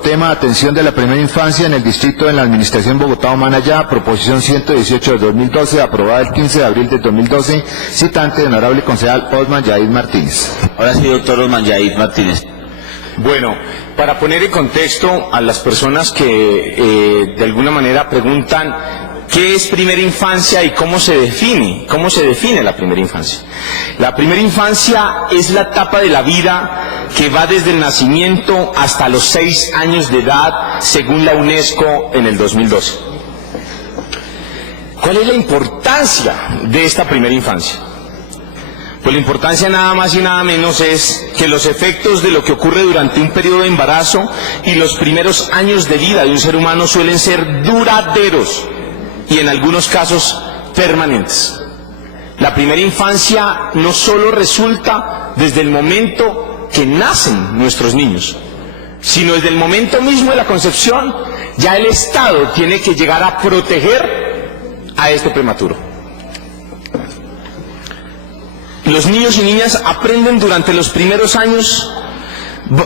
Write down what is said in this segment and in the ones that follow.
Tema atención de la primera infancia en el distrito en la administración Bogotá-Humanayá, proposición 118 de 2012, aprobada el 15 de abril de 2012, citante honorable concejal Osman Yair Martínez. Ahora sí, doctor Osman Yair Martínez. Bueno, para poner en contexto a las personas que de alguna manera preguntan qué es primera infancia y cómo se define la primera infancia. La primera infancia es la etapa de la vida que va desde el nacimiento hasta los 6 años de edad, según la UNESCO en el 2012. ¿Cuál es la importancia de esta primera infancia? Pues la importancia nada más y nada menos es que los efectos de lo que ocurre durante un periodo de embarazo y los primeros años de vida de un ser humano suelen ser duraderos y en algunos casos permanentes. La primera infancia no solo resulta desde el momento que nacen nuestros niños, sino desde el momento mismo de la concepción. Ya el Estado tiene que llegar a proteger a este prematuro. Los niños y niñas aprenden durante los primeros años.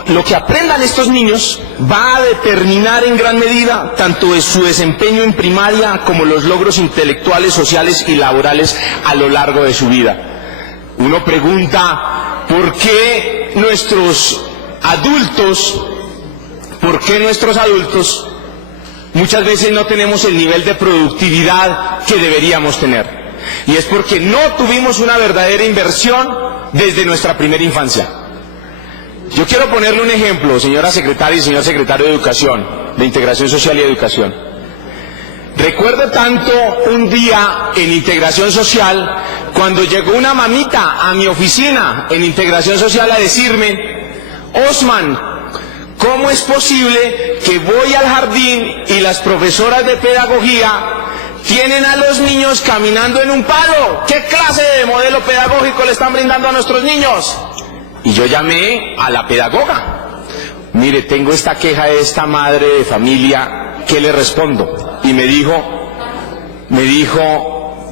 Lo que aprendan estos niños va a determinar en gran medida tanto su desempeño en primaria como los logros intelectuales, sociales y laborales a lo largo de su vida. Uno pregunta, ¿por qué nuestros adultos muchas veces no tenemos el nivel de productividad que deberíamos tener? Y es porque no tuvimos una verdadera inversión desde nuestra primera infancia. Yo quiero ponerle un ejemplo, señora secretaria y señor secretario de Educación, de Integración Social y Educación. Recuerdo tanto un día en Integración Social, cuando llegó una mamita a mi oficina en Integración Social a decirme: Osman, ¿cómo es posible que voy al jardín y las profesoras de pedagogía tienen a los niños caminando en un palo? ¿Qué clase de modelo pedagógico le están brindando a nuestros niños? Y yo llamé a la pedagoga. Mire, tengo esta queja de esta madre de familia, ¿qué le respondo? Y me dijo,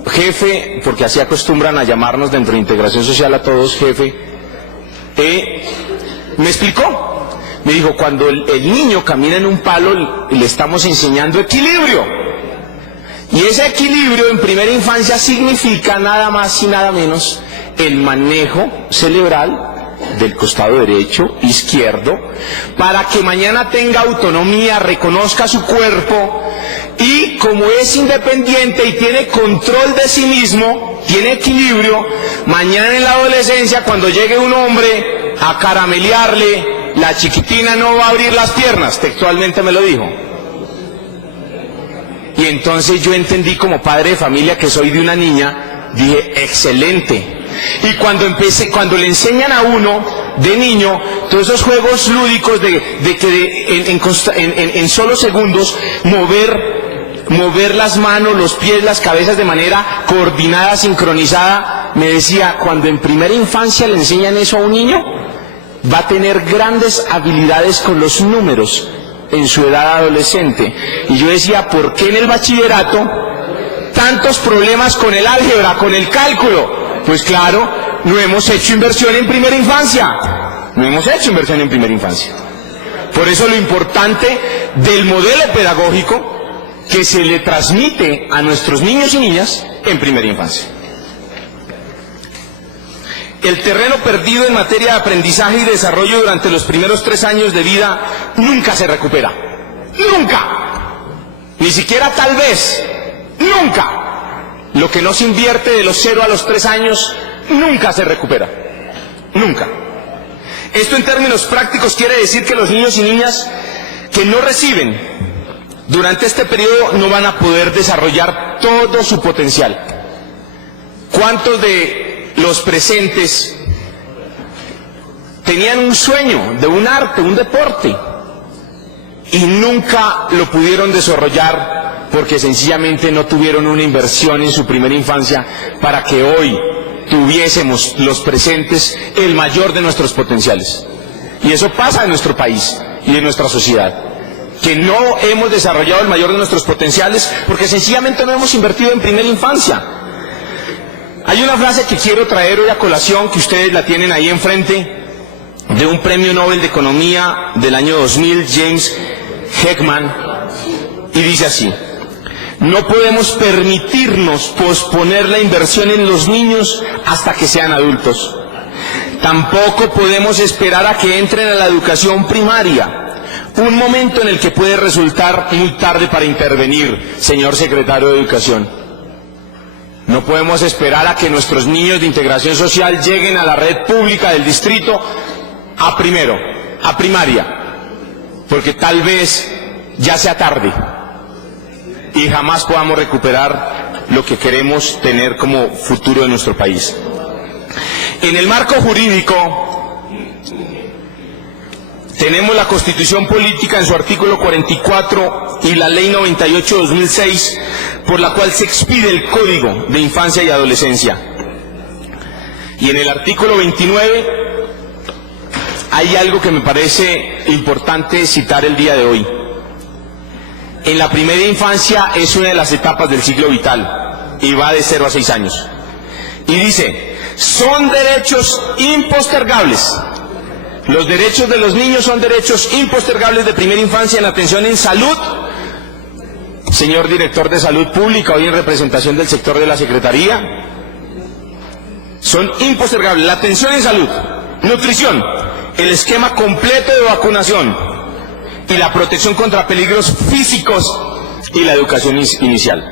jefe, porque así acostumbran a llamarnos dentro de Integración Social a todos, jefe, me explicó. Me dijo, cuando el niño camina en un palo, le estamos enseñando equilibrio. Y ese equilibrio en primera infancia significa nada más y nada menos el manejo cerebral del costado derecho, izquierdo, para que mañana tenga autonomía, reconozca su cuerpo y, como es independiente y tiene control de sí mismo, tiene equilibrio, mañana en la adolescencia, cuando llegue un hombre a caramelearle, la chiquitina no va a abrir las piernas, textualmente me lo dijo. Y entonces yo entendí, como padre de familia que soy de una niña, dije, excelente. Y cuando le enseñan a uno de niño todos esos juegos lúdicos en solo segundos mover las manos, los pies, las cabezas de manera coordinada, sincronizada, me decía, cuando en primera infancia le enseñan eso a un niño, va a tener grandes habilidades con los números en su edad adolescente. Y yo decía, ¿por qué en el bachillerato tantos problemas con el álgebra, con el cálculo? Pues claro, no hemos hecho inversión en primera infancia. Por eso lo importante del modelo pedagógico que se le transmite a nuestros niños y niñas en primera infancia. El terreno perdido en materia de aprendizaje y desarrollo durante los primeros 3 años de vida nunca se recupera. ¡Nunca! Ni siquiera tal vez. ¡Nunca! Lo que no se invierte de los 0 a los 3 años nunca se recupera. Nunca. Esto en términos prácticos quiere decir que los niños y niñas que no reciben durante este periodo no van a poder desarrollar todo su potencial. ¿Cuántos de los presentes tenían un sueño de un arte, un deporte, y nunca lo pudieron desarrollar porque sencillamente no tuvieron una inversión en su primera infancia para que hoy tuviésemos los presentes el mayor de nuestros potenciales? Y eso pasa en nuestro país y en nuestra sociedad, que no hemos desarrollado el mayor de nuestros potenciales porque sencillamente no hemos invertido en primera infancia. Hay una frase que quiero traer hoy a colación, que ustedes la tienen ahí enfrente, de un premio Nobel de Economía del año 2000, James Heckman, y dice así: no podemos permitirnos posponer la inversión en los niños hasta que sean adultos. Tampoco podemos esperar a que entren a la educación primaria, un momento en el que puede resultar muy tarde para intervenir, señor secretario de Educación. No podemos esperar a que nuestros niños de integración social lleguen a la red pública del distrito a primaria, porque tal vez ya sea tarde y jamás podamos recuperar lo que queremos tener como futuro de nuestro país. En el marco jurídico tenemos la Constitución Política en su artículo 44 y la Ley 98/2006, por la cual se expide el Código de Infancia y Adolescencia. Y en el artículo 29 hay algo que me parece importante citar el día de hoy. En la primera infancia es una de las etapas del ciclo vital y va de 0 a 6 años. Y dice: son derechos impostergables. Los derechos de los niños son derechos impostergables de primera infancia en atención en salud. Señor director de Salud Pública, hoy en representación del sector de la Secretaría, son impostergables la atención en salud, nutrición, el esquema completo de vacunación y la protección contra peligros físicos y la educación inicial.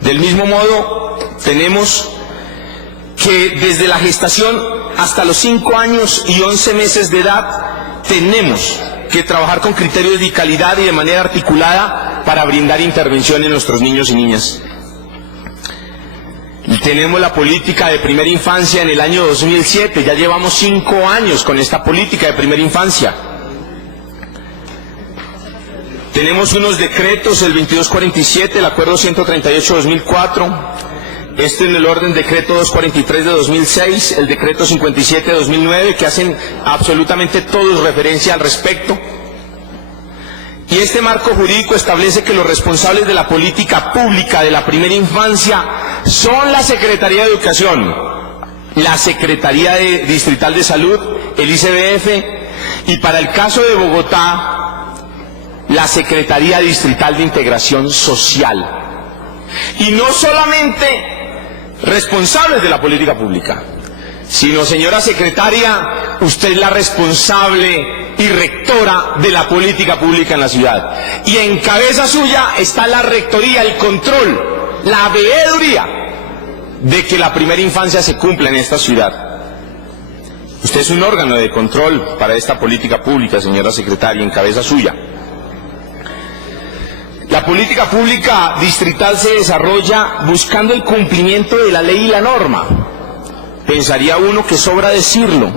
Del mismo modo, tenemos que desde la gestación hasta los 5 años y 11 meses de edad tenemos que trabajar con criterios de calidad y de manera articulada para brindar intervención en nuestros niños y niñas. Y tenemos la política de primera infancia en el año 2007, ya llevamos 5 años con esta política de primera infancia. Tenemos unos decretos, el 2247, el acuerdo 138/2004, este en el orden decreto 243 de 2006, el decreto 57 de 2009, que hacen absolutamente todos referencia al respecto. Y este marco jurídico establece que los responsables de la política pública de la primera infancia son la Secretaría de Educación, la Secretaría Distrital de Salud, el ICBF, y para el caso de Bogotá, la Secretaría Distrital de Integración Social. Y no solamente responsables de la política pública, sino, señora secretaria, usted es la responsable y rectora de la política pública en la ciudad. Y en cabeza suya está la rectoría, el control, la veeduría de que la primera infancia se cumpla en esta ciudad. Usted es un órgano de control para esta política pública, señora secretaria, en cabeza suya. La política pública distrital se desarrolla buscando el cumplimiento de la ley y la norma. Pensaría uno que sobra decirlo.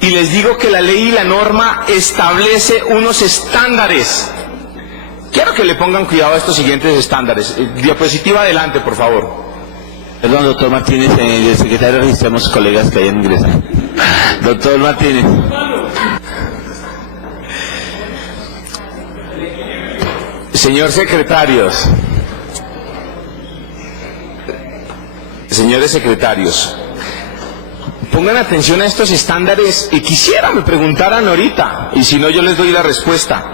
Y les digo que la ley y la norma establece unos estándares. Quiero que le pongan cuidado a estos siguientes estándares. Diapositiva adelante, por favor. Perdón, doctor Martínez, el secretario, registramos colegas que hayan ingresado. Doctor Martínez. Señores secretarios, pongan atención a estos estándares y quisiera me preguntaran ahorita, y si no yo les doy la respuesta.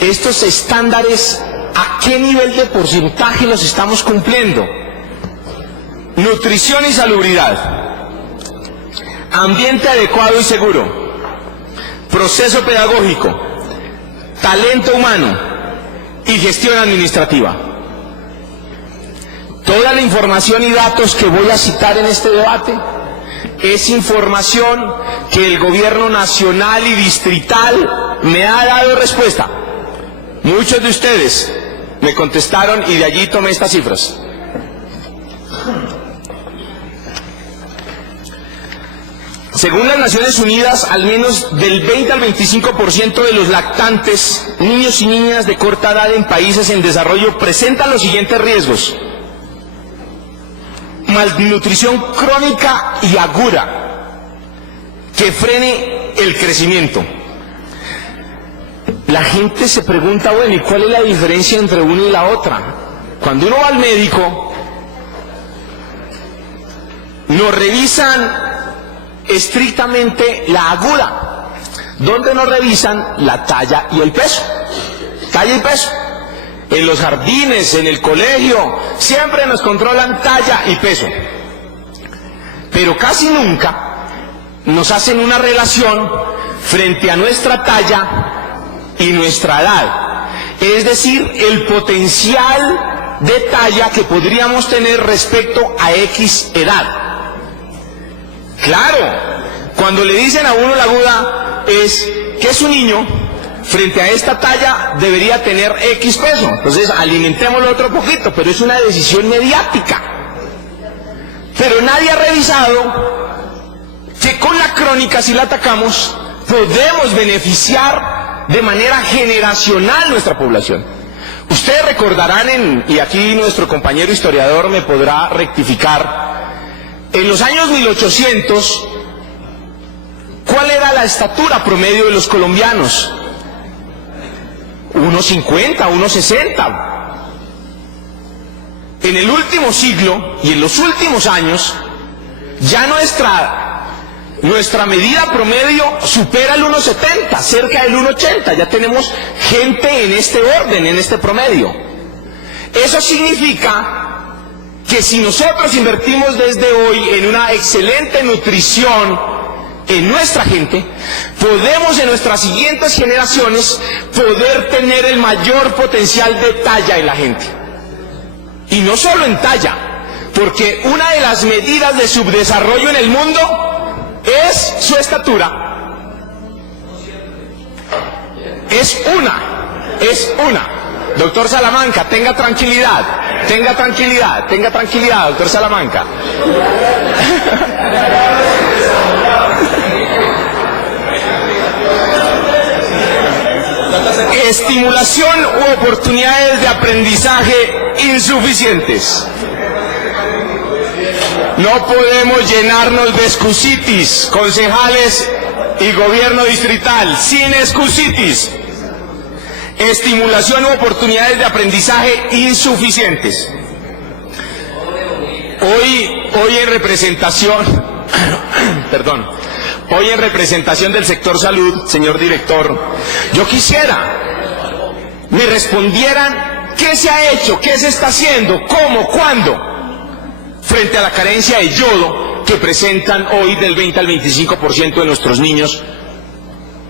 Estos estándares, ¿a qué nivel de porcentaje los estamos cumpliendo? Nutrición y salubridad, ambiente adecuado y seguro, proceso pedagógico, talento humano y gestión administrativa. Toda la información y datos que voy a citar en este debate es información que el gobierno nacional y distrital me ha dado respuesta. Muchos de ustedes me contestaron y de allí tomé estas cifras. Según las Naciones Unidas, al menos del 20 al 25% de los lactantes, niños y niñas de corta edad en países en desarrollo, presentan los siguientes riesgos: malnutrición crónica y aguda, que frene el crecimiento. La gente se pregunta, bueno, ¿y cuál es la diferencia entre una y la otra? Cuando uno va al médico, nos revisan estrictamente la aguda, donde nos revisan la talla y el peso. Talla y peso. En los jardines, en el colegio, siempre nos controlan talla y peso. Pero casi nunca nos hacen una relación frente a nuestra talla y nuestra edad. Es decir, el potencial de talla que podríamos tener respecto a X edad. Claro, cuando le dicen a uno la aguda es que es un niño, frente a esta talla debería tener X peso, entonces alimentémoslo otro poquito, pero es una decisión mediática. Pero nadie ha revisado que con la crónica, si la atacamos, podemos beneficiar de manera generacional nuestra población. Ustedes recordarán, y aquí nuestro compañero historiador me podrá rectificar, en los años 1800, ¿cuál era la estatura promedio de los colombianos? 1,50, 1,60. En el último siglo y en los últimos años, ya nuestra medida promedio supera el 1,70, cerca del 1,80. Ya tenemos gente en este orden, en este promedio. Eso significa que si nosotros invertimos desde hoy en una excelente nutrición en nuestra gente, podemos en nuestras siguientes generaciones poder tener el mayor potencial de talla en la gente. Y no solo en talla, porque una de las medidas de subdesarrollo en el mundo es su estatura. Es una. Doctor Salamanca, tenga tranquilidad, doctor Salamanca. Estimulación u oportunidades de aprendizaje insuficientes. No podemos llenarnos de excusitis, concejales y gobierno distrital, sin excusitis. Estimulación u oportunidades de aprendizaje insuficientes. Hoy en representación, hoy en representación del sector salud, señor director, yo quisiera me respondieran qué se ha hecho, qué se está haciendo, cómo, cuándo, frente a la carencia de yodo que presentan hoy del 20 al 25% de nuestros niños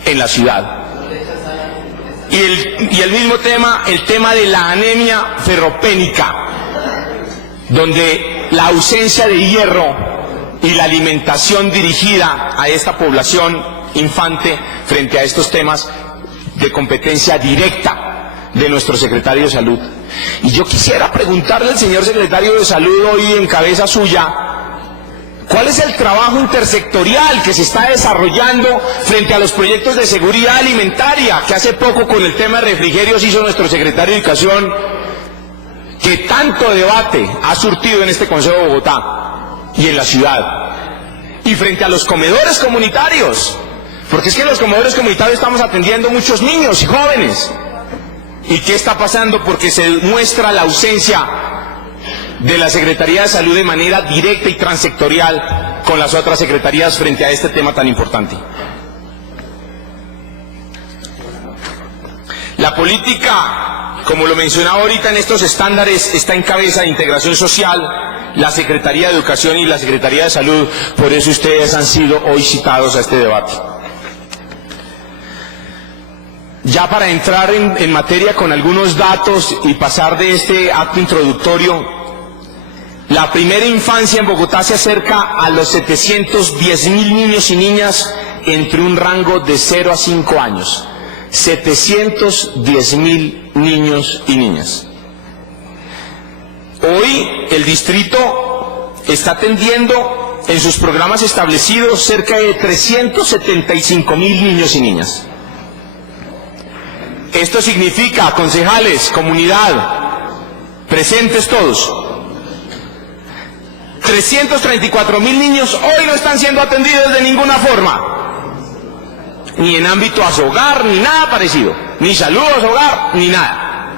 en la ciudad. Y el mismo tema, el tema de la anemia ferropénica, donde la ausencia de hierro y la alimentación dirigida a esta población infante frente a estos temas de competencia directa de nuestro secretario de Salud. Y yo quisiera preguntarle al señor secretario de Salud hoy en cabeza suya, ¿cuál es el trabajo intersectorial que se está desarrollando frente a los proyectos de seguridad alimentaria que hace poco con el tema de refrigerios hizo nuestro secretario de Educación, que tanto debate ha surtido en este Consejo de Bogotá y en la ciudad? Y frente a los comedores comunitarios, porque es que en los comedores comunitarios estamos atendiendo muchos niños y jóvenes. ¿Y qué está pasando? Porque se muestra la ausencia de la Secretaría de Salud de manera directa y transsectorial con las otras secretarías frente a este tema tan importante. La política, como lo mencionaba ahorita en estos estándares, está en cabeza de integración social, la Secretaría de Educación y la Secretaría de Salud, por eso ustedes han sido hoy citados a este debate. Ya para entrar en materia con algunos datos y pasar de este acto introductorio, la primera infancia en Bogotá se acerca a los 710.000 niños y niñas entre un rango de 0 a 5 años. 710.000 niños y niñas. Hoy el distrito está atendiendo en sus programas establecidos cerca de 375.000 niños y niñas. Esto significa, concejales, comunidad, presentes todos, 334.000 niños hoy no están siendo atendidos de ninguna forma, ni en ámbito a su hogar, ni nada parecido, ni salud a su hogar, ni nada.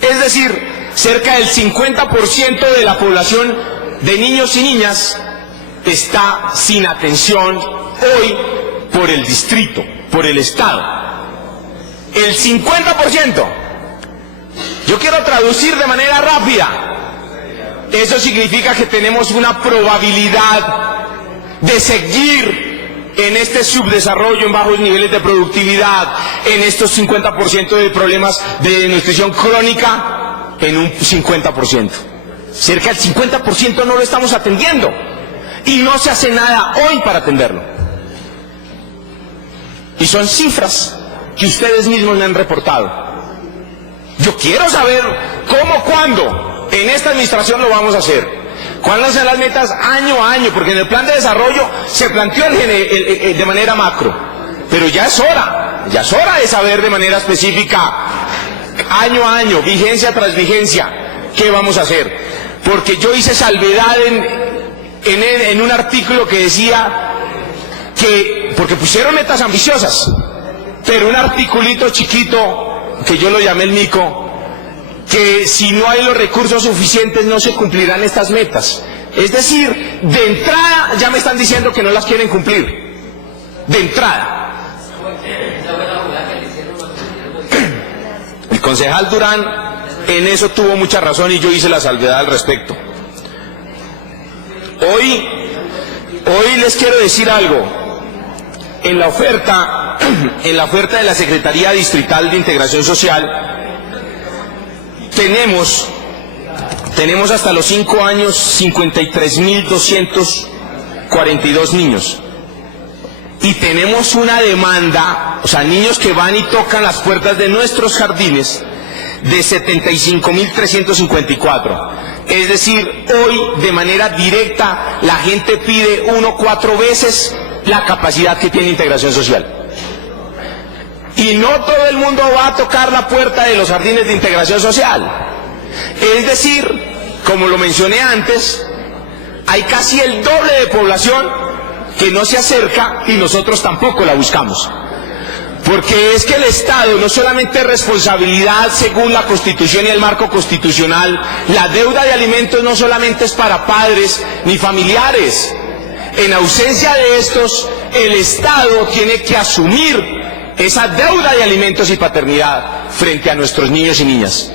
Es decir, cerca del 50% de la población de niños y niñas está sin atención hoy por el distrito, por el Estado. El 50%. Yo quiero traducir de manera rápida. Eso significa que tenemos una probabilidad de seguir en este subdesarrollo, en bajos niveles de productividad, en estos 50% de problemas de nutrición crónica, en un 50%. Cerca del 50% no lo estamos atendiendo y no se hace nada hoy para atenderlo. Y son cifras que ustedes mismos me han reportado. Yo quiero saber cómo, cuándo, en esta administración lo vamos a hacer. ¿Cuáles son las metas año a año? Porque en el plan de desarrollo se planteó de manera macro. Pero ya es hora de saber de manera específica, año a año, vigencia tras vigencia, qué vamos a hacer. Porque yo hice salvedad en un artículo que decía que, porque pusieron metas ambiciosas, pero un articulito chiquito, que yo lo llamé el mico, que si no hay los recursos suficientes no se cumplirán estas metas. Es decir, de entrada ya me están diciendo que no las quieren cumplir. De entrada. El concejal Durán en eso tuvo mucha razón y yo hice la salvedad al respecto. Hoy les quiero decir algo. En la oferta de la Secretaría Distrital de Integración Social tenemos hasta los 5 años 53.242 niños. Y tenemos una demanda, o sea, niños que van y tocan las puertas de nuestros jardines, de 75.354. Es decir, hoy de manera directa la gente pide 4 veces la capacidad que tiene integración social. Y no todo el mundo va a tocar la puerta de los jardines de integración social. Es decir, como lo mencioné antes, hay casi el doble de población que no se acerca y nosotros tampoco la buscamos. Porque es que el Estado no solamente es responsabilidad según la Constitución y el marco constitucional, la deuda de alimentos no solamente es para padres ni familiares. En ausencia de estos, el Estado tiene que asumir esa deuda de alimentos y paternidad frente a nuestros niños y niñas.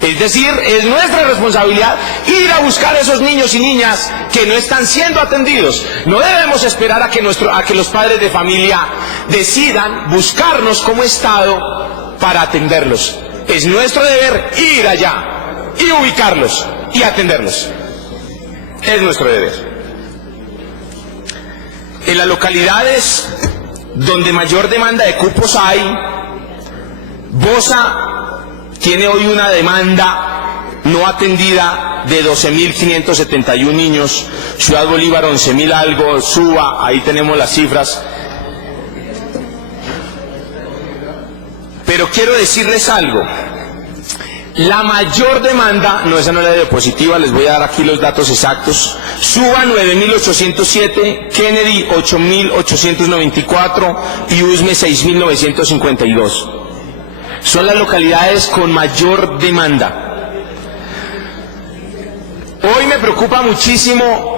Es decir, es nuestra responsabilidad ir a buscar a esos niños y niñas que no están siendo atendidos. No debemos esperar a que los padres de familia decidan buscarnos como Estado para atenderlos. Es nuestro deber ir allá y ubicarlos y atenderlos. Es nuestro deber. En las localidades donde mayor demanda de cupos hay, Bosa tiene hoy una demanda no atendida de 12.571 niños, Ciudad Bolívar 11.000 algo, Suba, ahí tenemos las cifras. Pero quiero decirles algo, la mayor demanda, no, esa no es la diapositiva, les voy a dar aquí los datos exactos. Suba 9.807, Kennedy 8.894 y Usme 6.952. Son las localidades con mayor demanda. Hoy me preocupa muchísimo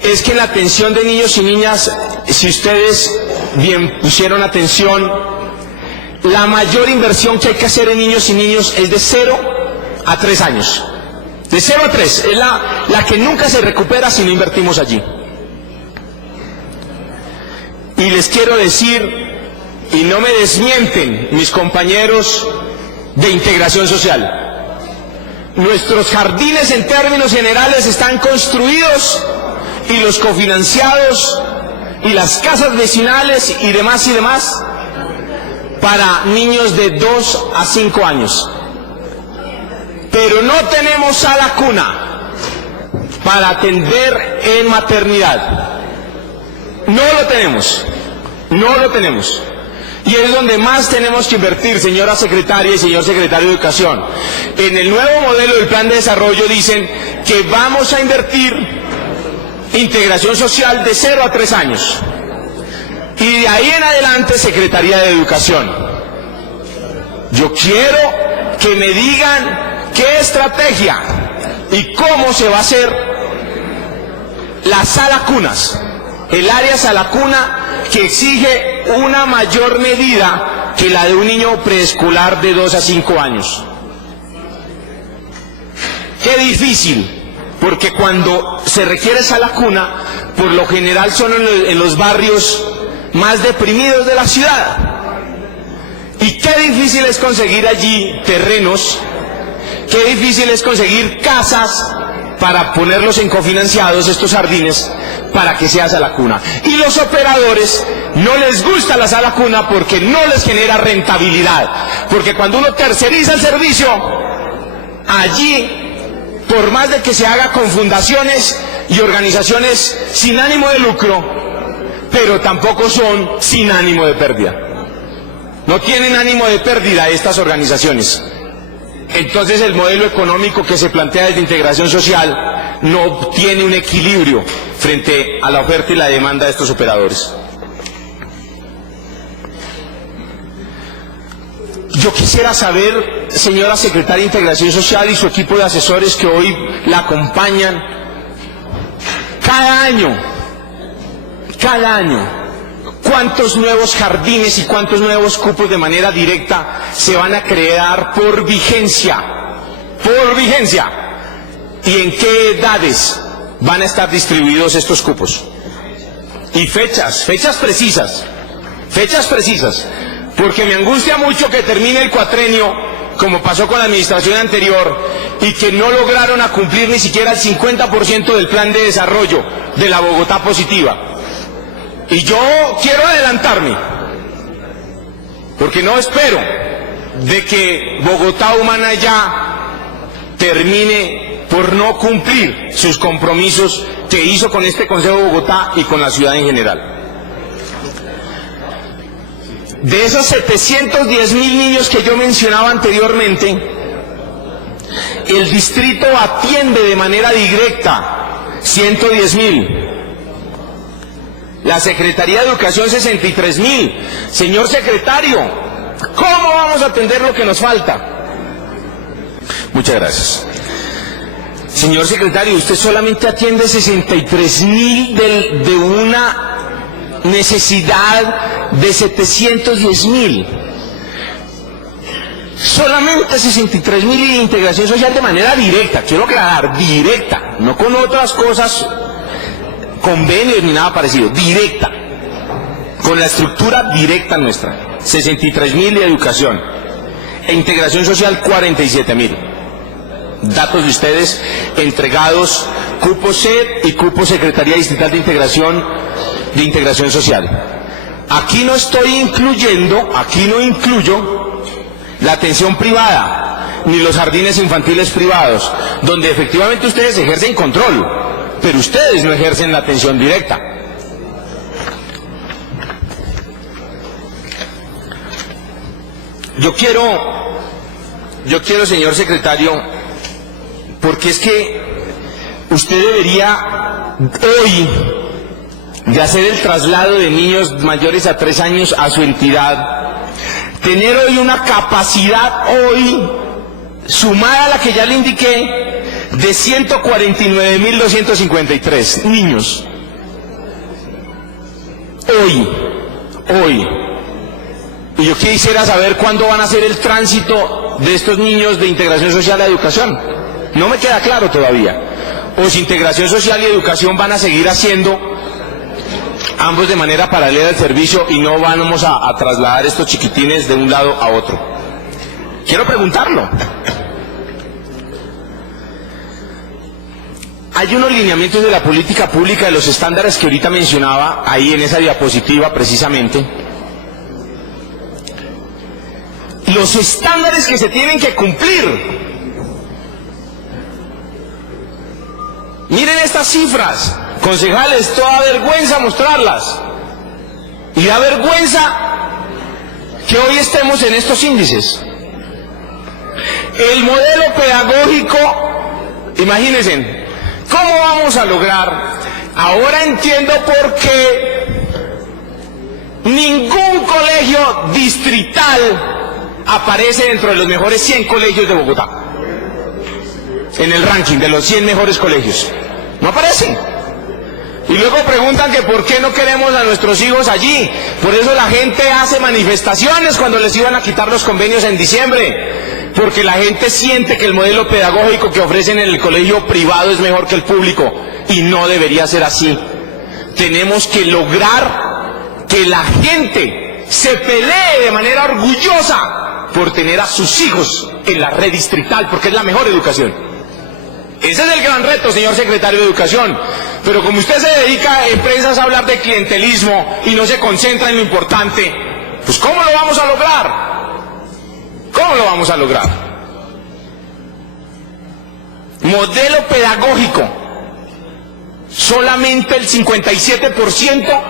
es que en la atención de niños y niñas, si ustedes bien pusieron atención, la mayor inversión que hay que hacer en niños y niños es de 0 a 3 años. De 0 a 3, es la que nunca se recupera si no invertimos allí. Y les quiero decir, y no me desmienten mis compañeros de integración social, nuestros jardines en términos generales están construidos y los cofinanciados y las casas vecinales y demás para niños de 2 a 5 años. Pero no tenemos sala cuna para atender en maternidad. No lo tenemos. Y es donde más tenemos que invertir, señora secretaria y señor secretario de Educación. En el nuevo modelo del plan de desarrollo dicen que vamos a invertir integración social de 0 a 3 años. Y de ahí en adelante, Secretaría de Educación. Yo quiero que me digan qué estrategia y cómo se va a hacer las salacunas, el área salacuna, que exige una mayor medida que la de un niño preescolar de 2 a 5 años. Qué difícil, porque cuando se requiere salacuna, por lo general son en los barrios más deprimidos de la ciudad. Y qué difícil es conseguir allí terrenos, qué difícil es conseguir casas para ponerlos en cofinanciados, estos jardines, para que sea salacuna. Y los operadores no les gusta la salacuna porque no les genera rentabilidad. Porque cuando uno terceriza el servicio, allí, por más de que se haga con fundaciones y organizaciones sin ánimo de lucro, pero tampoco son sin ánimo de pérdida. No tienen ánimo de pérdida estas organizaciones. Entonces el modelo económico que se plantea desde integración social no tiene un equilibrio frente a la oferta y la demanda de estos operadores. Yo quisiera saber, señora secretaria de Integración Social y su equipo de asesores que hoy la acompañan, cada año, ¿cuántos nuevos jardines y cuántos nuevos cupos de manera directa se van a crear por vigencia? Por vigencia. ¿Y en qué edades van a estar distribuidos estos cupos? Y fechas precisas. Porque me angustia mucho que termine el cuatrenio, como pasó con la administración anterior, y que no lograron a cumplir ni siquiera el 50% del plan de desarrollo de la Bogotá positiva. Y yo quiero adelantarme, porque no espero de que Bogotá Humana ya termine por no cumplir sus compromisos que hizo con este Consejo de Bogotá y con la ciudad en general. De esos 710.000 niños que yo mencionaba anteriormente, el distrito atiende de manera directa 110.000. La Secretaría de Educación 63.000. Señor secretario, ¿cómo vamos a atender lo que nos falta? Muchas gracias. Señor secretario, usted solamente atiende 63.000 de una necesidad de 710.000. Solamente 63.000 y integración social de manera directa, quiero aclarar, directa, no con otras cosas, convenios ni nada parecido, directa, con la estructura directa nuestra, 63.000 de educación, e integración social 47.000. Datos de ustedes entregados, cupo SED y cupo Secretaría Distrital de Integración Social. Aquí no incluyo la atención privada, ni los jardines infantiles privados, donde efectivamente ustedes ejercen control, pero ustedes no ejercen la atención directa. Yo quiero, señor secretario, porque es que usted debería hoy de hacer el traslado de niños mayores a 3 años a su entidad, tener hoy una capacidad sumada a la que ya le indiqué, de 149.253 niños. Hoy. Y yo quisiera saber cuándo van a hacer el tránsito de estos niños de integración social a educación. No me queda claro todavía. O si integración social y educación van a seguir haciendo ambos de manera paralela el servicio y no vamos a trasladar estos chiquitines de un lado a otro. Quiero preguntarlo. Hay unos lineamientos de la política pública, de los estándares que ahorita mencionaba, ahí en esa diapositiva precisamente. Los estándares que se tienen que cumplir. Miren estas cifras, concejales, toda vergüenza mostrarlas. Y da vergüenza que hoy estemos en estos índices. El modelo pedagógico, imagínense, ¿cómo vamos a lograr? Ahora entiendo por qué ningún colegio distrital aparece dentro de los mejores 100 colegios de Bogotá. En el ranking de los 100 mejores colegios. No aparecen. Y luego preguntan que por qué no queremos a nuestros hijos allí. Por eso la gente hace manifestaciones cuando les iban a quitar los convenios en diciembre. Porque la gente siente que el modelo pedagógico que ofrecen en el colegio privado es mejor que el público. Y no debería ser así. Tenemos que lograr que la gente se pelee de manera orgullosa por tener a sus hijos en la red distrital, porque es la mejor educación. Ese es el gran reto, señor secretario de Educación. Pero como usted se dedica en prensa a hablar de clientelismo y no se concentra en lo importante, pues ¿cómo lo vamos a lograr? ¿Cómo lo vamos a lograr? Modelo pedagógico. Solamente el 57%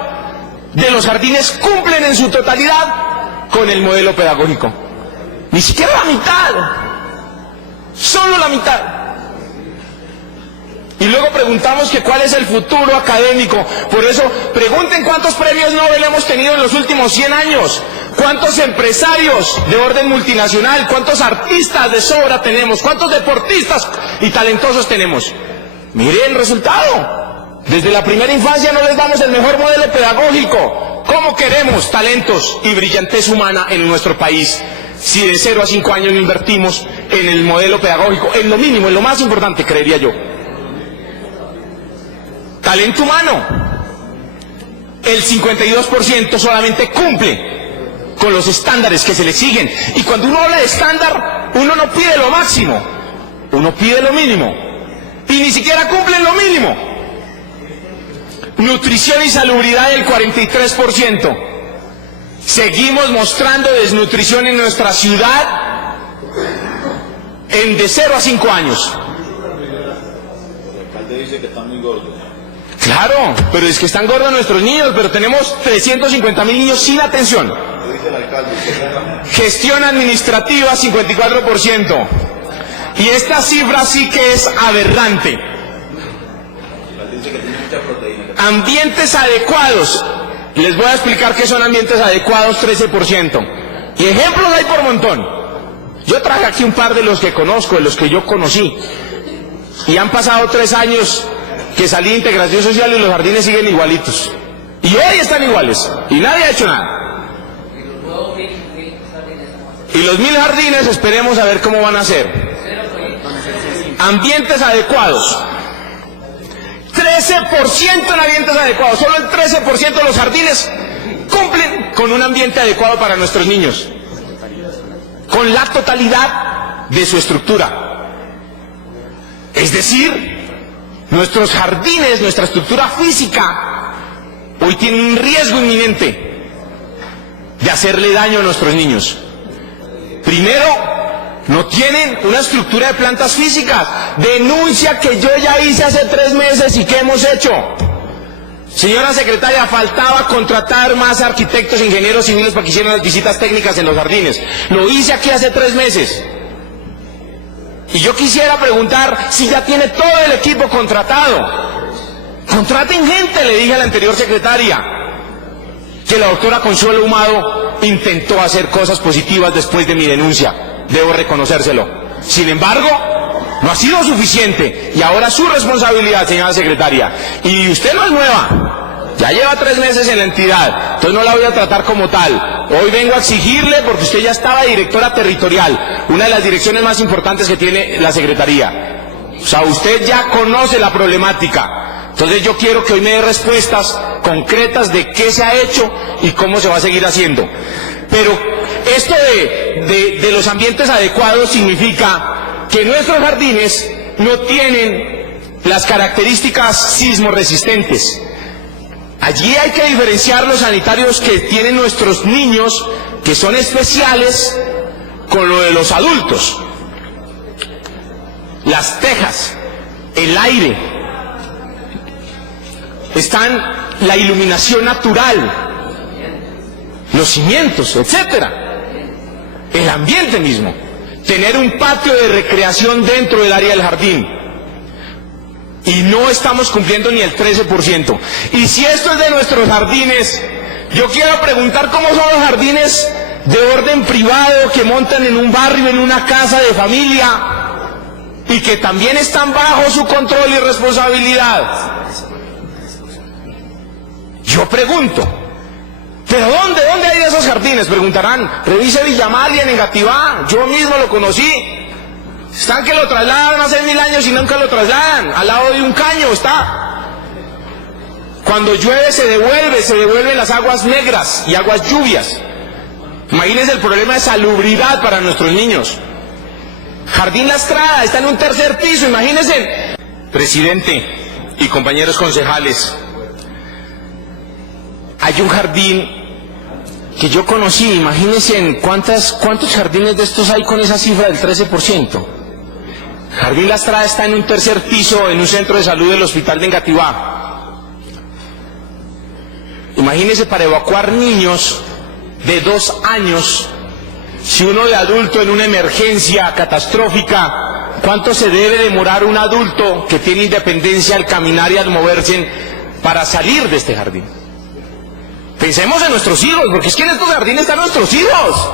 de los jardines cumplen en su totalidad con el modelo pedagógico. Ni siquiera la mitad. Solo la mitad. Y luego preguntamos que cuál es el futuro académico. Por eso, pregunten cuántos premios Nobel hemos tenido en los últimos 100 años. Cuántos empresarios de orden multinacional, cuántos artistas de sobra tenemos, cuántos deportistas y talentosos tenemos. Miren el resultado. Desde la primera infancia no les damos el mejor modelo pedagógico. ¿Cómo queremos talentos y brillantez humana en nuestro país si de 0 a 5 años no invertimos en el modelo pedagógico? En lo mínimo, en lo más importante, creería yo. Talento humano. El 52% solamente cumple con los estándares que se le siguen. Y cuando uno habla de estándar, uno no pide lo máximo, uno pide lo mínimo. Y ni siquiera cumplen lo mínimo. Nutrición y salubridad del 43%. Seguimos mostrando desnutrición en nuestra ciudad en de 0 a 5 años. El alcalde dice que están muy gordos. Claro, pero es que están gordos nuestros niños, pero tenemos 350.000 niños sin atención. Gestión administrativa, 54%. Y esta cifra sí que es aberrante. Ambientes adecuados. Les voy a explicar qué son ambientes adecuados, 13%. Y ejemplos hay por montón. Yo traje aquí un par de los que conozco, de los que yo conocí. Y han pasado 3 años que salí de integración social y los jardines siguen igualitos. Y hoy están iguales. Y nadie ha hecho nada. Y los 1000 jardines esperemos a ver cómo van a ser. Ambientes adecuados. 13% en ambientes adecuados. Solo el 13% de los jardines cumplen con un ambiente adecuado para nuestros niños. Con la totalidad de su estructura. Es decir, nuestros jardines, nuestra estructura física, hoy tienen un riesgo inminente de hacerle daño a nuestros niños. Primero, no tienen una estructura de plantas físicas. Denuncia que yo ya hice hace 3 meses y que hemos hecho. Señora secretaria, faltaba contratar más arquitectos e ingenieros civiles para que hicieran las visitas técnicas en los jardines. Lo hice aquí hace 3 meses. Y yo quisiera preguntar si ya tiene todo el equipo contratado. Contraten gente, le dije a la anterior secretaria, que la doctora Consuelo Humado intentó hacer cosas positivas después de mi denuncia. Debo reconocérselo. Sin embargo, no ha sido suficiente. Y ahora su responsabilidad, señora secretaria. Y usted no es nueva. Ya lleva 3 meses en la entidad. Entonces no la voy a tratar como tal. Hoy vengo a exigirle, porque usted ya estaba directora territorial, una de las direcciones más importantes que tiene la Secretaría. O sea, usted ya conoce la problemática. Entonces yo quiero que hoy me dé respuestas concretas de qué se ha hecho y cómo se va a seguir haciendo. Pero esto de los ambientes adecuados significa que nuestros jardines no tienen las características sismoresistentes. Allí hay que diferenciar los sanitarios que tienen nuestros niños, que son especiales, con lo de los adultos. Las tejas, el aire, están la iluminación natural, los cimientos, etcétera. El ambiente mismo. Tener un patio de recreación dentro del área del jardín. Y no estamos cumpliendo ni el 13%. Y si esto es de nuestros jardines, yo quiero preguntar cómo son los jardines de orden privado que montan en un barrio, en una casa de familia, y que también están bajo su control y responsabilidad. Yo pregunto, ¿pero dónde hay de esos jardines? Preguntarán. Revise Villamalia en Engativá, yo mismo lo conocí. Están que lo trasladan hace 1000 años y nunca lo trasladan. Al lado de un caño está. Cuando llueve se devuelven las aguas negras y aguas lluvias. Imagínense el problema de salubridad para nuestros niños. Jardín La Estrada está en un 3er piso, imagínense. Presidente y compañeros concejales, hay un jardín que yo conocí, imagínense cuántos jardines de estos hay con esa cifra del 13%. Jardín La Estrada está en un 3er piso en un centro de salud del hospital de Engativá. Imagínense para evacuar niños de 2 años, si uno de adulto en una emergencia catastrófica, ¿cuánto se debe demorar un adulto que tiene independencia al caminar y al moverse para salir de este jardín? Pensemos en nuestros hijos, porque es que en estos jardines están nuestros hijos.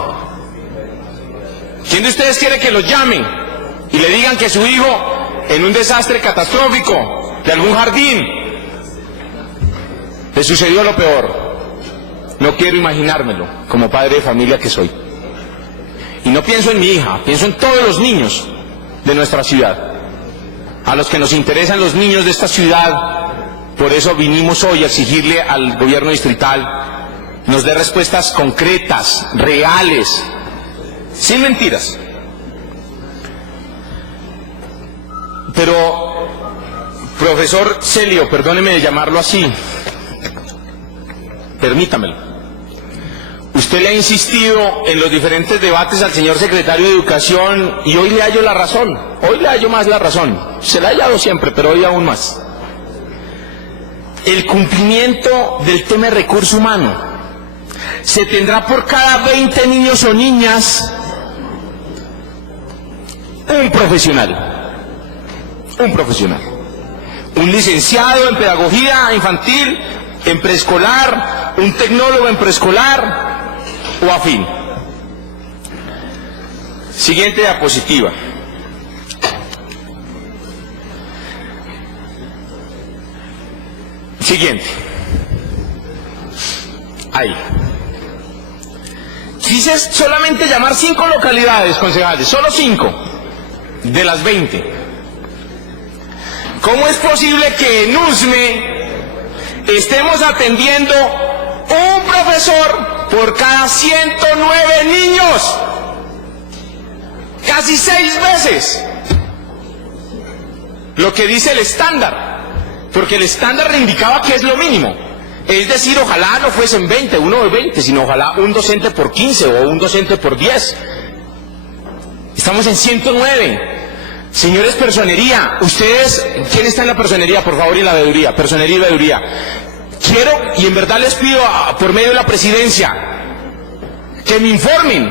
¿Quién de ustedes quiere que los llamen y le digan que su hijo, en un desastre catastrófico de algún jardín, le sucedió lo peor? No quiero imaginármelo, como padre de familia que soy. Y no pienso en mi hija, pienso en todos los niños de nuestra ciudad, a los que nos interesan los niños de esta ciudad. Por eso vinimos hoy a exigirle al gobierno distrital nos dé respuestas concretas, reales, sin mentiras. Pero, profesor Celio, perdóneme de llamarlo así, permítamelo. Usted le ha insistido en los diferentes debates al señor secretario de Educación y hoy le hallo la razón, hoy le hallo más la razón. Se la ha hallado siempre, pero hoy aún más. El cumplimiento del tema de recurso humano se tendrá por cada 20 niños o niñas un profesional, un licenciado en pedagogía infantil, en preescolar, un tecnólogo en preescolar o afín. Siguiente diapositiva. Siguiente. Ahí. Quise solamente llamar 5 localidades, concejales, solo 5 de las 20. ¿Cómo es posible que en Usme estemos atendiendo un profesor por cada 109 niños? Casi 6 veces lo que dice el estándar. Porque el estándar le indicaba que es lo mínimo. Es decir, ojalá no fuesen 20, uno de 20, sino ojalá un docente por 15 o un docente por 10. Estamos en 109. Señores, personería, ustedes, ¿quién está en la personería, por favor, y en la veeduría? Personería y veeduría. Quiero, y en verdad les pido por medio de la presidencia, que me informen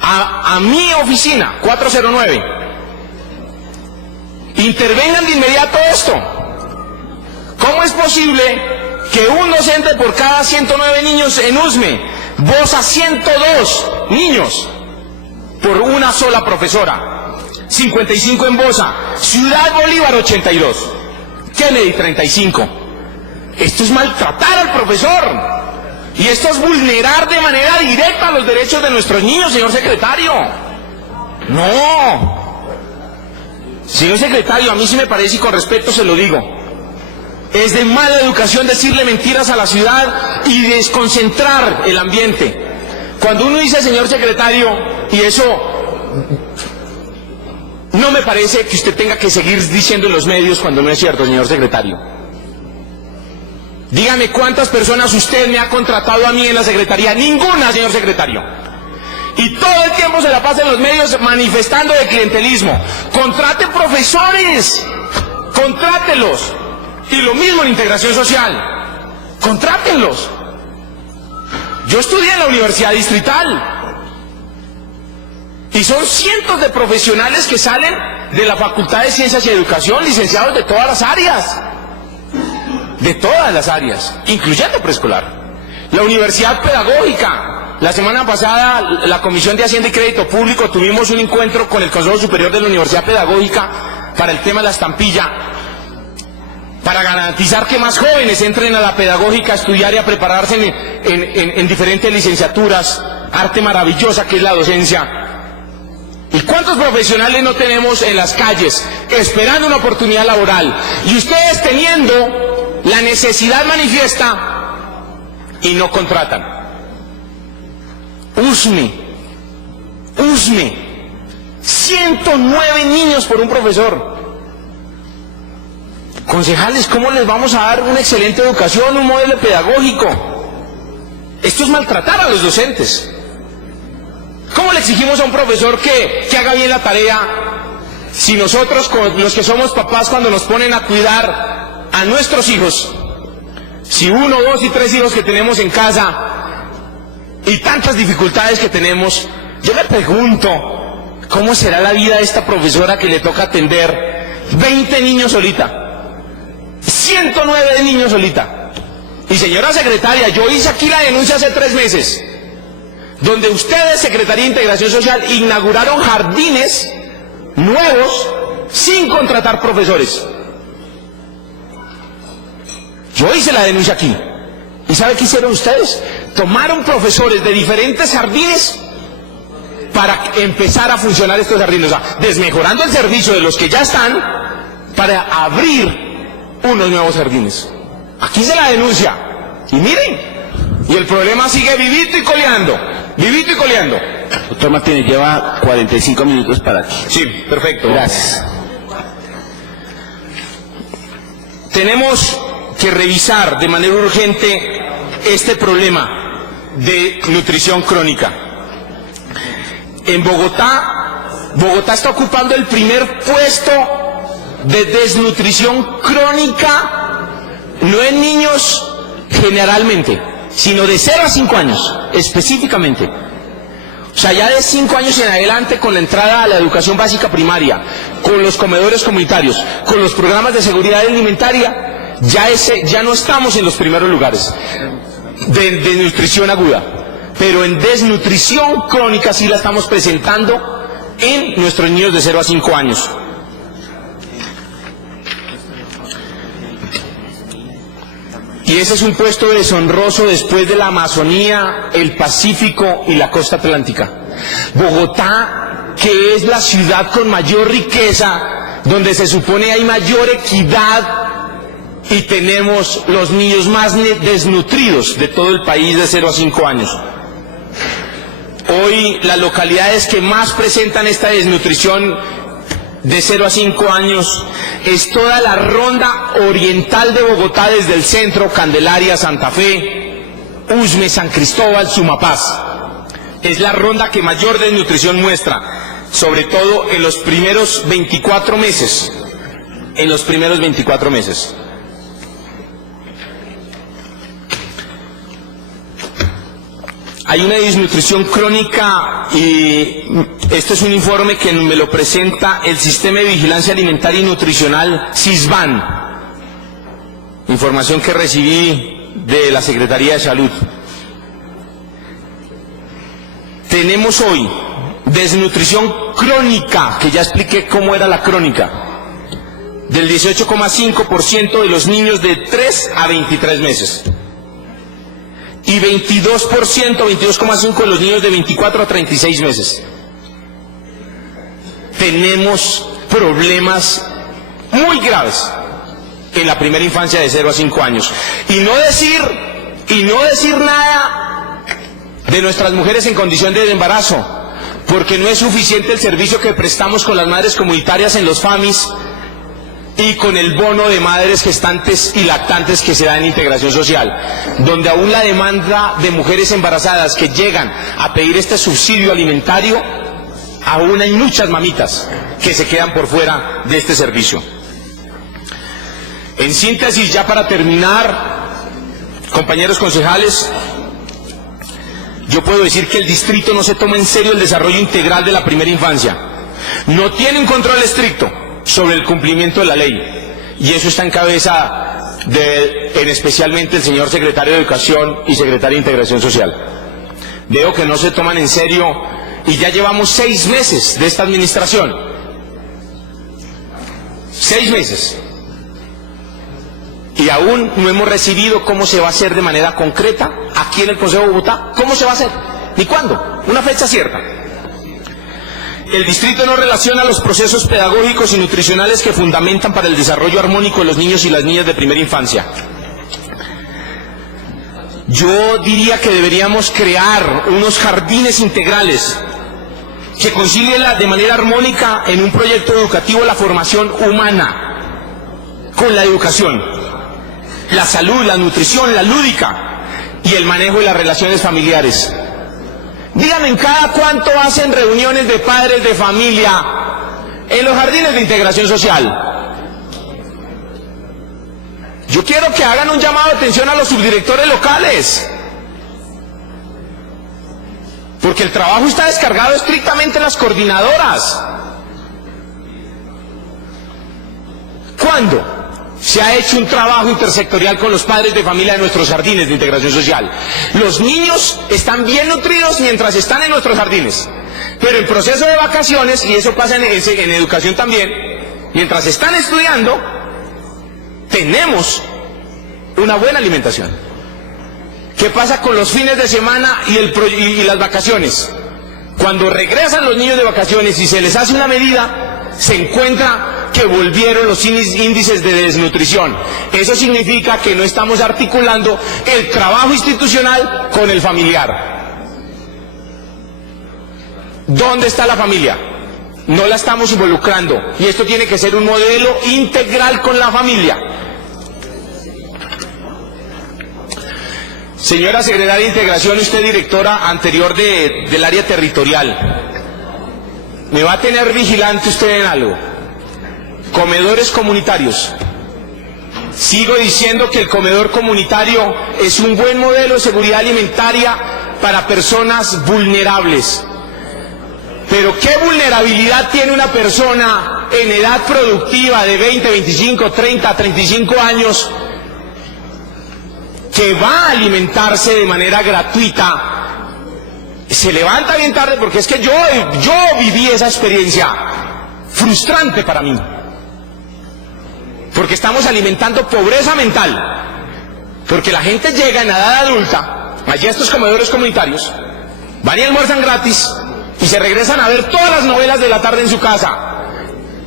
a mi oficina, 409. Intervengan de inmediato esto. ¿Cómo es posible que un docente por cada 109 niños en Usme, Bosa 102 niños por una sola profesora, 55 en Bosa, Ciudad Bolívar 82, Kennedy 35? Esto es maltratar al profesor y esto es vulnerar de manera directa los derechos de nuestros niños, señor secretario. No, señor secretario, a mí sí me parece, y con respeto se lo digo, es de mala educación decirle mentiras a la ciudad y desconcentrar el ambiente. Cuando uno dice, señor secretario, y eso no me parece que usted tenga que seguir diciendo en los medios cuando no es cierto, señor secretario. Dígame cuántas personas usted me ha contratado a mí en la secretaría. Ninguna, señor secretario. Y todo el tiempo se la pasa en los medios manifestando de clientelismo. Contrate profesores, contrátelos. Y lo mismo en integración social, contrátenlos. Yo estudié en la Universidad Distrital y son cientos de profesionales que salen de la Facultad de Ciencias y Educación, licenciados de todas las áreas, incluyendo preescolar. La Universidad Pedagógica, la semana pasada la Comisión de Hacienda y Crédito Público tuvimos un encuentro con el Consejo Superior de la Universidad Pedagógica para el tema de la estampilla. para garantizar que más jóvenes entren a la pedagógica a estudiar y a prepararse en diferentes licenciaturas, arte maravillosa que es la docencia. ¿Y cuántos profesionales no tenemos en las calles esperando una oportunidad laboral? Y ustedes teniendo la necesidad manifiesta y no contratan. USME, 109 niños por un profesor. Concejales, ¿cómo les vamos a dar una excelente educación, un modelo pedagógico? Esto es maltratar a los docentes. ¿Cómo le exigimos a un profesor que haga bien la tarea si nosotros, los que somos papás, cuando nos ponen a cuidar a nuestros hijos, si 1, 2 y 3 hijos que tenemos en casa y tantas dificultades que tenemos, yo me pregunto, ¿cómo será la vida de esta profesora que le toca atender 20 niños solita? 109 niños solita. Y señora secretaria, yo hice aquí la denuncia hace 3 meses, donde ustedes, Secretaría de Integración Social, inauguraron jardines nuevos sin contratar profesores. Yo hice la denuncia aquí. ¿Y sabe qué hicieron ustedes? Tomaron profesores de diferentes jardines para empezar a funcionar estos jardines, o sea, desmejorando el servicio de los que ya están para abrir unos nuevos jardines. Aquí hice la denuncia. Y miren, y el problema sigue vivito y coleando. Vivito y coleando. Doctor Martínez, lleva 45 minutos para aquí. Sí, perfecto. Gracias. Tenemos que revisar de manera urgente este problema de nutrición crónica. En Bogotá está ocupando el primer puesto de desnutrición crónica, no en niños generalmente, sino de 0 a 5 años, específicamente. O sea, ya de 5 años en adelante, con la entrada a la educación básica primaria, con los comedores comunitarios, con los programas de seguridad alimentaria, ya no estamos en los primeros lugares de nutrición aguda, pero en desnutrición crónica sí la estamos presentando en nuestros niños de 0 a 5 años. Y ese es un puesto deshonroso después de la Amazonía, el Pacífico y la costa atlántica. Bogotá, que es la ciudad con mayor riqueza, donde se supone hay mayor equidad, y tenemos los niños más desnutridos de todo el país de 0 a 5 años. Hoy las localidades que más presentan esta desnutrición de 0 a 5 años es toda la ronda oriental de Bogotá, desde el centro, Candelaria, Santa Fe, Usme, San Cristóbal, Sumapaz. Es la ronda que mayor desnutrición muestra, sobre todo en los primeros 24 meses. En los primeros 24 meses. Hay una desnutrición crónica, y este es un informe que me lo presenta el Sistema de Vigilancia Alimentaria y Nutricional, SISVAN, información que recibí de la Secretaría de Salud. Tenemos hoy desnutrición crónica, que ya expliqué cómo era la crónica, del 18,5% de los niños de 3 a 23 meses. Y 22,5% de los niños de 24 a 36 meses. Tenemos problemas muy graves en la primera infancia de 0 a 5 años. Y no decir nada de nuestras mujeres en condición de embarazo, porque no es suficiente el servicio que prestamos con las madres comunitarias en los FAMIS y con el bono de madres gestantes y lactantes que se da en integración social, donde aún la demanda de mujeres embarazadas que llegan a pedir este subsidio alimentario, aún hay muchas mamitas que se quedan por fuera de este servicio. En síntesis, ya para terminar, compañeros concejales, yo puedo decir que el distrito no se toma en serio el desarrollo integral de la primera infancia. No tiene un control estricto sobre el cumplimiento de la ley, y eso está en cabeza en especialmente el señor secretario de Educación y secretario de Integración Social. Veo que no se toman en serio, y ya llevamos 6 meses de esta administración. 6 meses. Y aún no hemos recibido cómo se va a hacer de manera concreta aquí en el Consejo de Bogotá, cómo se va a hacer, ni cuándo, una fecha cierta. El distrito no relaciona los procesos pedagógicos y nutricionales que fundamentan para el desarrollo armónico de los niños y las niñas de primera infancia. Yo diría que deberíamos crear unos jardines integrales que concilien de manera armónica en un proyecto educativo la formación humana con la educación, la salud, la nutrición, la lúdica y el manejo de las relaciones familiares. Díganme, ¿en cada cuánto hacen reuniones de padres de familia en los jardines de integración social? Yo quiero que hagan un llamado de atención a los subdirectores locales, porque el trabajo está descargado estrictamente en las coordinadoras. ¿Cuándo se ha hecho un trabajo intersectorial con los padres de familia de nuestros jardines de integración social? Los niños están bien nutridos mientras están en nuestros jardines, pero en proceso de vacaciones, y eso pasa en educación también, mientras están estudiando, tenemos una buena alimentación. ¿Qué pasa con los fines de semana y las vacaciones? Cuando regresan los niños de vacaciones y se les hace una medida, se encuentra que volvieron los índices de desnutrición. Eso significa que no estamos articulando el trabajo institucional con el familiar. ¿Dónde está la familia? No la estamos involucrando, y esto tiene que ser un modelo integral con la familia. Señora secretaria de Integración, usted directora anterior del área territorial, ¿me va a tener vigilante usted en algo? Comedores comunitarios. Sigo diciendo que el comedor comunitario es un buen modelo de seguridad alimentaria para personas vulnerables. Pero ¿qué vulnerabilidad tiene una persona en edad productiva de 20, 25, 30, 35 años que va a alimentarse de manera gratuita? Se levanta bien tarde, porque es que yo viví esa experiencia frustrante para mí. Porque estamos alimentando pobreza mental. Porque la gente llega en edad adulta, allí a estos comedores comunitarios, van y almuerzan gratis y se regresan a ver todas las novelas de la tarde en su casa.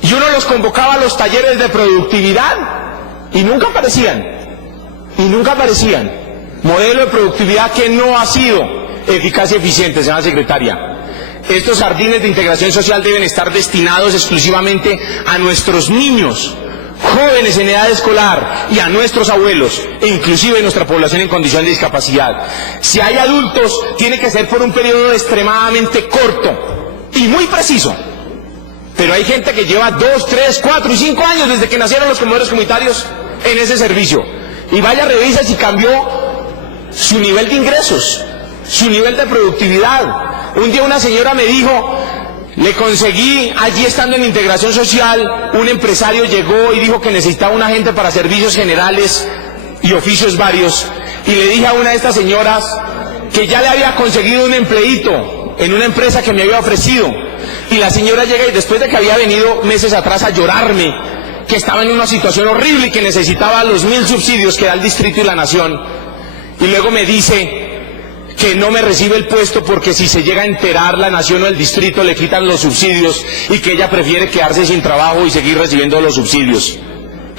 Y uno los convocaba a los talleres de productividad y nunca aparecían. Y nunca aparecían. Modelo de productividad que no ha sido eficaz y eficiente, señora secretaria. Estos jardines de integración social deben estar destinados exclusivamente a nuestros niños, jóvenes en edad escolar, y a nuestros abuelos, e inclusive nuestra población en condición de discapacidad. Si hay adultos, tiene que ser por un periodo extremadamente corto y muy preciso. Pero hay gente que lleva 2, 3, 4 y 5 años desde que nacieron los comedores comunitarios en ese servicio. Y vaya, revisa si cambió su nivel de ingresos, su nivel de productividad. Un día una señora me dijo, le conseguí allí estando en integración social, un empresario llegó y dijo que necesitaba un agente para servicios generales y oficios varios, y le dije a una de estas señoras que ya le había conseguido un empleíto en una empresa que me había ofrecido, y la señora llega y después de que había venido meses atrás a llorarme que estaba en una situación horrible y que necesitaba los 1000 subsidios que da el distrito y la nación, y luego me dice que no me recibe el puesto porque si se llega a enterar la nación o el distrito le quitan los subsidios, y que ella prefiere quedarse sin trabajo y seguir recibiendo los subsidios.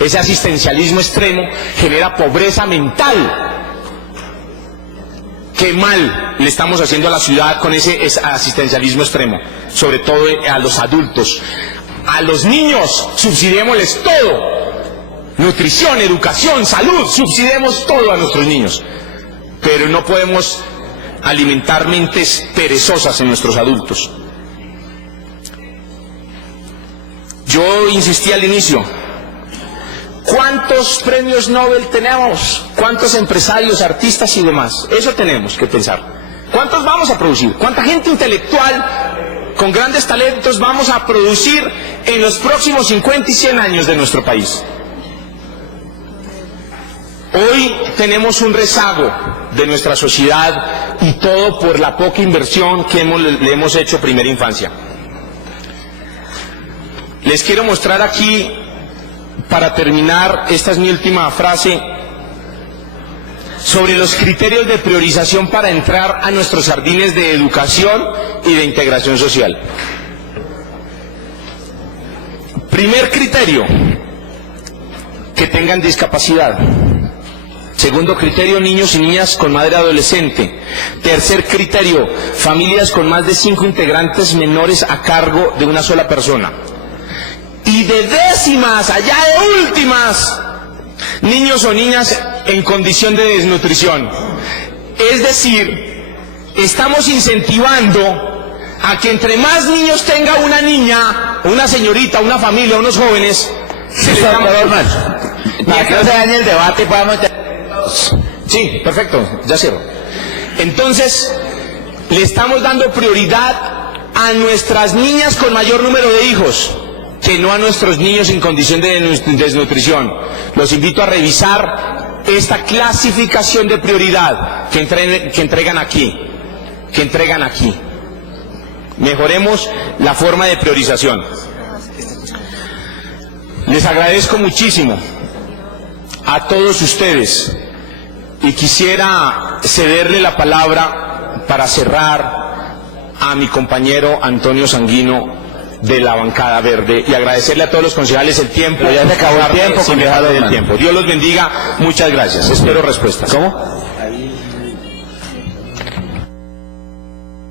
Ese asistencialismo extremo genera pobreza mental. Qué mal le estamos haciendo a la ciudad con ese asistencialismo extremo, sobre todo a los adultos. A los niños subsidiémosles todo, nutrición, educación, salud, subsidiemos todo a nuestros niños, pero no podemos alimentar mentes perezosas en nuestros adultos. Yo insistí al inicio, ¿cuántos premios Nobel tenemos? ¿Cuántos empresarios, artistas y demás? Eso tenemos que pensar. ¿Cuántos vamos a producir? ¿Cuánta gente intelectual con grandes talentos vamos a producir en los próximos 50 y 100 años de nuestro país? Hoy tenemos un rezago de nuestra sociedad, y todo por la poca inversión que le hemos hecho a primera infancia. Les quiero mostrar aquí para terminar, esta es mi última frase, sobre los criterios de priorización para entrar a nuestros jardines de educación y de integración social. Primer criterio, que tengan discapacidad. Segundo criterio, niños y niñas con madre adolescente. Tercer criterio, familias con más de 5 integrantes menores a cargo de una sola persona. Y de décimas, allá de últimas, niños o niñas en condición de desnutrición. Es decir, estamos incentivando a que entre más niños tenga una niña, una señorita, una familia, unos jóvenes, se les da para que no se dañe el debate, podamos... Sí, perfecto, ya cierro. Entonces, le estamos dando prioridad a nuestras niñas con mayor número de hijos, que no a nuestros niños en condición de desnutrición. Los invito a revisar esta clasificación de prioridad que entregan aquí. Mejoremos la forma de priorización. Les agradezco muchísimo a todos ustedes y quisiera cederle la palabra para cerrar a mi compañero Antonio Sanguino de la bancada verde y agradecerle a todos los concejales el tiempo. Ya se acabó el tiempo, concejal Osman. Dios los bendiga, muchas gracias. Espero respuestas. ¿Cómo?